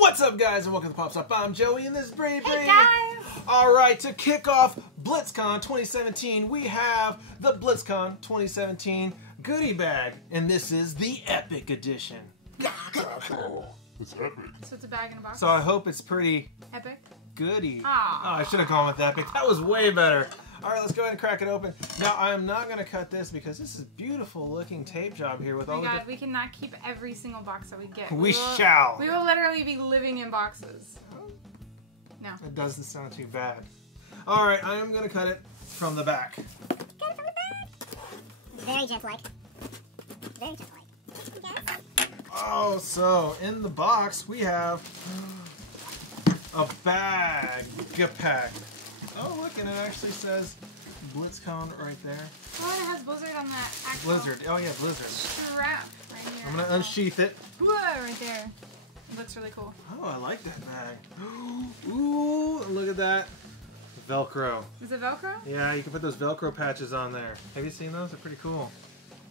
What's up, guys, and welcome to Pop Stop. I'm Joey, and this is Brady. Hey, guys! Alright, to kick off BlizzCon 2017, we have the BlizzCon 2017 Goody Bag, and this is the Epic Edition. It's epic. So it's a bag in a box? So I hope it's pretty Epic? goody. Aww. Oh, I should have gone with Epic. That was way better. Alright, let's go ahead and crack it open. Now, I am not going to cut this because this is beautiful looking tape job here with all Oh the... my god, we cannot keep every single box that we get. We shall. We will literally be living in boxes. No. It doesn't sound too bad. Alright, I am going to cut it from the back. Cut it from the back. Very gentle-like. Very gentle-like. Oh, so in the box we have a bag pack. Oh, look, and it actually says BlizzCon right there. Oh, it has Blizzard on that actual Blizzard. Oh yeah, Blizzard. strap right here. I'm gonna unsheath it. Whoa, right there. It looks really cool. Oh, I like that bag. Ooh, look at that. Velcro. Is it Velcro? Yeah, you can put those Velcro patches on there. Have you seen those? They're pretty cool.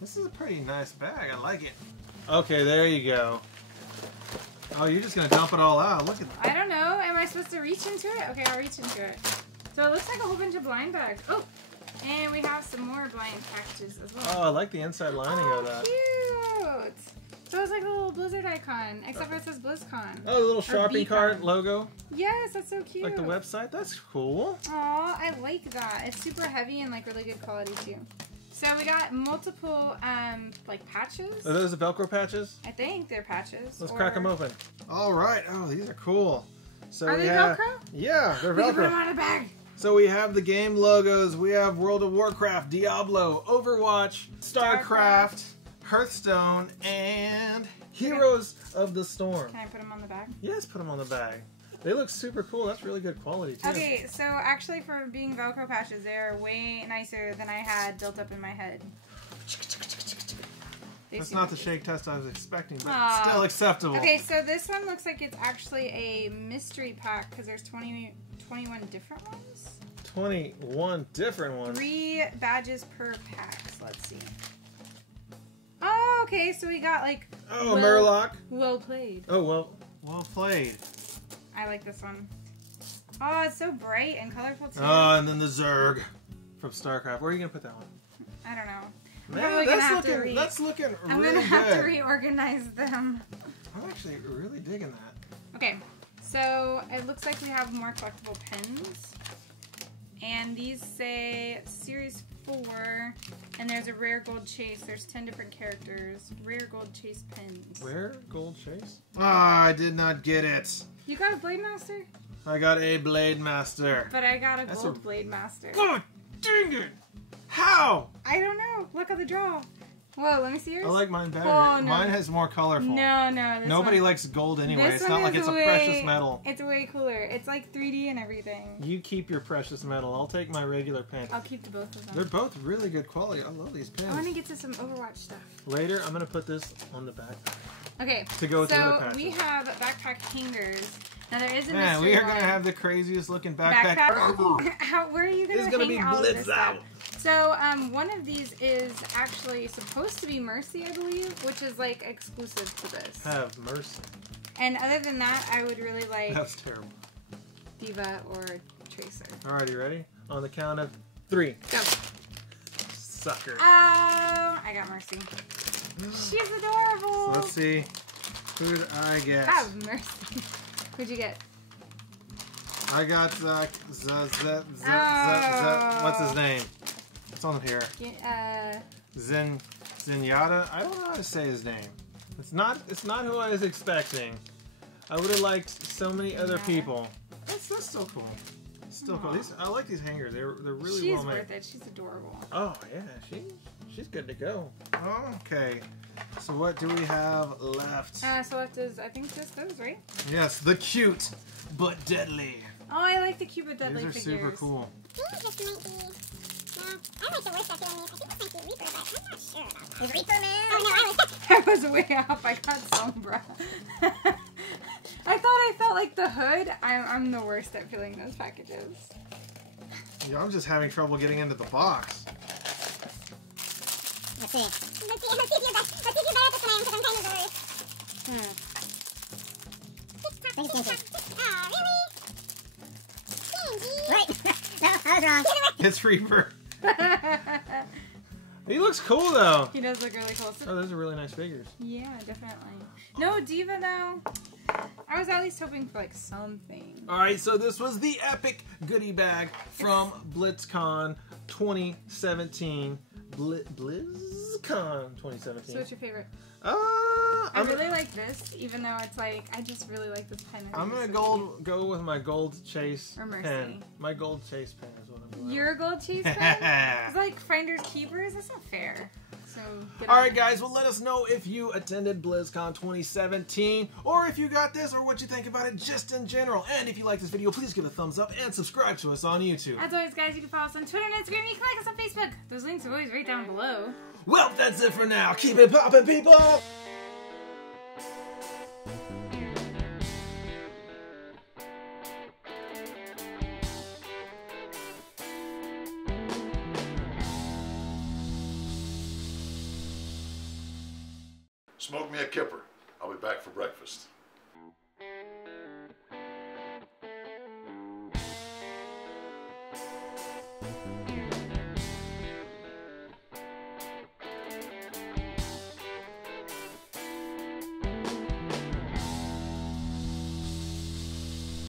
This is a pretty nice bag. I like it. Okay, there you go. Oh, you're just gonna dump it all out. Look at that. I don't know. Am I supposed to reach into it? Okay, I'll reach into it. So it looks like a whole bunch of blind bags. Oh, and we have some more blind packages as well. Oh, I like the inside lining of that. Cute! So it's like a little Blizzard icon, except for it says BlizzCon. Oh, the little Or shopping cart BCon. logo. Yes, that's so cute. Like the website. That's cool. Aw, I like that. It's super heavy and like really good quality too. So we got multiple like patches. Are those the Velcro patches? I think they're patches. Let's crack them open. All right. Oh, these are cool. So Are we they have, Velcro? Yeah, they're We can put them Velcro. on a bag. So we have the game logos. We have World of Warcraft, Diablo, Overwatch, Starcraft, Hearthstone, and Heroes of the Storm. Can I put them on the bag? Yes, put them on the bag. They look super cool. That's really good quality too. Okay, so actually for being Velcro patches, they are way nicer than I had built up in my head. That's not the shake test I was expecting, but Aw. still acceptable. Okay, so this one looks like it's actually a mystery pack because there's 21 different ones. 21 different ones. 3 badges per pack. So let's see. Oh, okay, so we got like... Oh, Murloc. Well played. Oh, well played. I like this one. Oh, it's so bright and colorful too. Oh, and then the Zerg from Starcraft. Where are you going to put that one? I don't know. Man, that's looking I'm really gonna have to good. reorganize them. I'm actually really digging that. Okay, so it looks like we have more collectible pins. And these say Series 4, and there's a Rare Gold Chase. There's 10 different characters. Rare Gold Chase pins. Where? Gold Chase? Ah, I did not get it. You got a Blade Master? I got a Blade Master. But I got a That's Gold a- Blade Master. God dang it! How? I don't know. Look at the draw. Whoa, let me see yours. I like mine better. Oh, no. Mine has more colorful. No, this Nobody one, likes gold anyway. this It's not one like is it's a way- precious metal. It's way cooler. It's like 3D and everything. You keep your precious metal. I'll take my regular pin. I'll keep the both of them. They're both really good quality. I love these pins. I want to get to some Overwatch stuff. Later, I'm going to put this on the back. Okay, To go with the other so patches. we have backpack hangers. Now there is a Man, mystery we are going one. to have the craziest looking backpack ever. How, where are you going It's to gonna hang be all of this blitzed out. stuff? So one of these is actually supposed to be Mercy, I believe, which is like exclusive to this. Have mercy. And other than that, I would really like That's terrible. Diva or Tracer. Alright, you ready? On the count of 3. Go. Sucker. Oh, I got Mercy. She's adorable. So let's see. Who did I get? Have Mercy. Who'd you get? I got what's his name? It's on here. Zenyatta? I don't know how to say his name. It's not who I was expecting. I would have liked so many other people. That's still cool. Still cool. I like these hangers. They're really She's well made. worth it. She's adorable. Oh yeah, she's good to go. Okay. So what do we have left? So left is, I think this goes, right? Yes, the cute but deadly. Oh, I like the Cupid Deadly These are figures. super cool. I think this might be... No, I like the worst stuff doing these. I think this might be Reaper, but I'm not sure about that. Is Reaper, man? Oh, no, I was... I was way off. I got Sombra. I thought I felt like the hood. I'm the worst at peeling those packages. Yeah, I'm just having trouble getting into the box. Let's see. Let's see if you're bad at this one, because I'm kind of the worst. think it's Stingy. Oh, really? Stingy. Right. No, I was wrong. It's Reaper. He looks cool though. He does look really cool. Oh, those are really nice figures. Yeah, definitely. No Diva though. I was at least hoping for like something. Alright, so this was the epic goodie bag from BlizzCon 2017. BlizzCon 2017. So what's your favorite? I really like this, even though it's like, I just really like this pen. I'm gonna go with my gold chase Or Mercy. pen. My gold chase pen is what I'm doing. Your gold chase pen? It's like Finders Keepers. That's not fair. So. Alright guys, well let us know if you attended BlizzCon 2017 or if you got this or what you think about it just in general. And if you like this video, please give it a thumbs up and subscribe to us on YouTube. As always guys, you can follow us on Twitter and Instagram. You can like us on Facebook. Those links are always right down below. Well, that's it for now. Keep it poppin', people! Smoke me a kipper. I'll be back for breakfast.